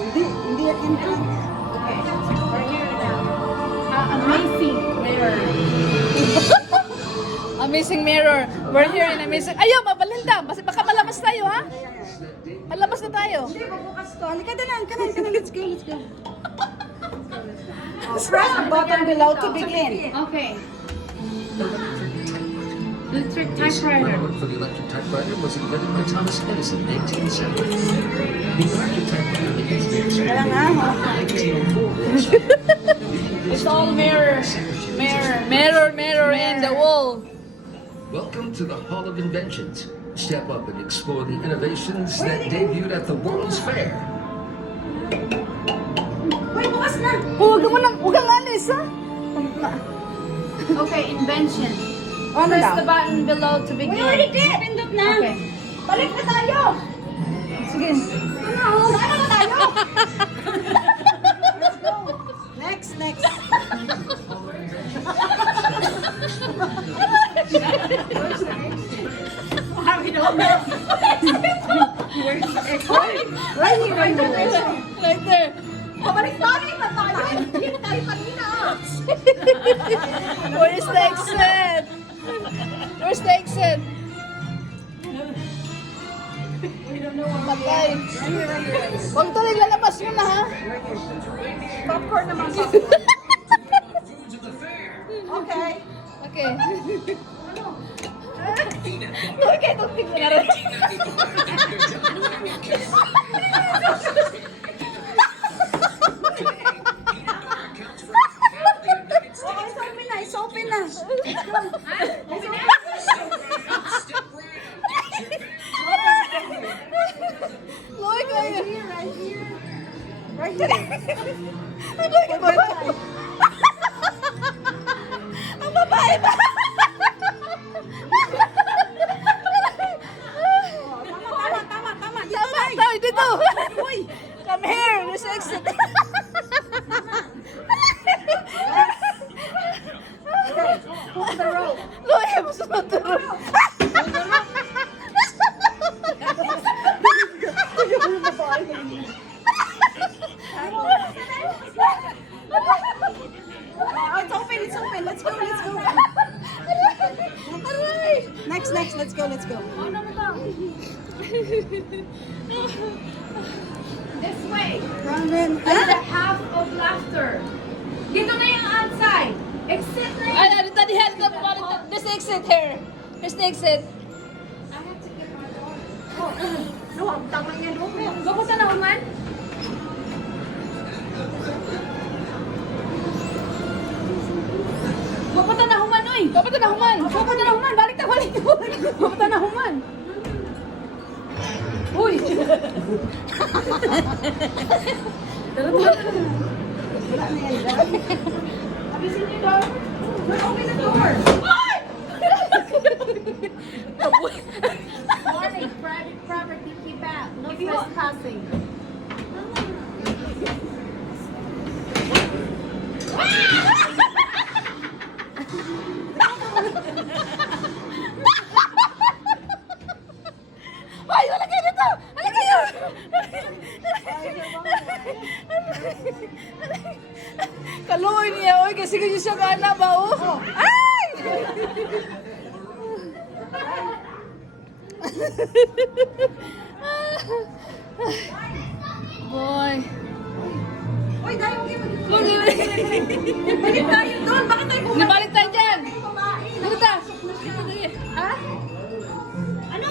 Hindi yan entrance. Okay. We're here now. Amazing mirror. Amazing mirror. We're here in amazing... Ayaw, mabalinda. Baka malabas tayo, ha? Malabas na tayo. Hindi, bubukas to. Halika na lang. Let's go, let's go. Press the button below to begin. Okay. Electric typewriter. For the electric typewriter was invented by Thomas Edison in 1870. The electric typewriter begins to Kaya nga, ho. 1904. It's all mirror. Mirror in the wall. Welcome to the Hall of Inventions. Step up and explore the innovations that debuted at the World's Fair. Uy, bukas na. Huwag kang alis, ha? Okay, invention. Ano Press daw? the button below to We begin. already did. Pindot na. Okay. Balik na tayo. Sige. Ano na tayo? Let's go. Next. We don't know. Right here. Right there. Pabalik tayo na tayo. Hindi tayo kanina. Where's the exit? Where's the exit? Patay. Huwag ito rin lalabas mo na, ha? Popcorn naman sa Okay. Okay. Okay, tubig mo na rin. Okay, it's open na. Loy, kaya. Right here. Ang babae ba? Tama. Tama, dito. Come here, there's exit. Hold the rope. Loy, gusto mo ito. It's open. Let's go. Next. Let's go. This way. Brandon. It's the half of laughter. Dito na yung outside. Exit na Ay, yun. there's the exit here. There's the exit. I have to get my daughter. No, ang tama niya doon. Papunta na Human? Papunta na Human, oy. Papunta na Human. Balik. Papunta na Human. Uy. Abisin niyo daw. Open the door. Warning, private property, keep out. No trespassing. Ay, wala kayo dito. Wala kayo. Kaluoy niya, oy. Kasi ganyan siya gana ba, oh. Ay! Boy. Uy, tayo kayo. Balik Balik tayo doon. Bakit tayo bumalik? Nabalik tayo dyan. Babae. Dito ta. Ha? Ano?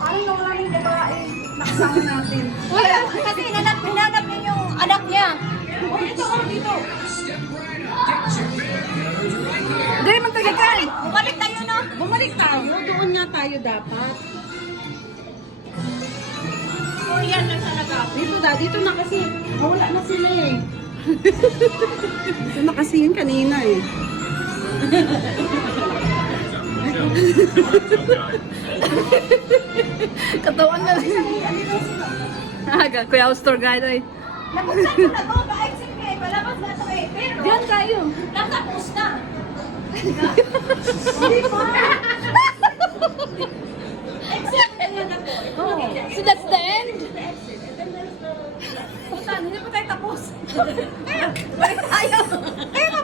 Parang nawala yung babae. Nakasama natin. Wala. Kasi hinanap niya yung anak niya. Oh, ito, dito. Dali man tagikan. Bumalik tayo, no? Bumalik tayo. Doon nga tayo dapat. Oh, yan na talaga. Dito na kasi. Nawala na sila eh. Dito na kasi yun kanina eh. Katawan na. Kuya house tour guide ay. Nabuksan ko na to. Pa-exit ka eh. Palabas na to eh. Pero, Diyan tayo. natapos na. Hindi pa. Exit na yan na to. Oh. So that's the end? The exit. And then there's the pa tayo tapos. Balik tayo. Kaya nga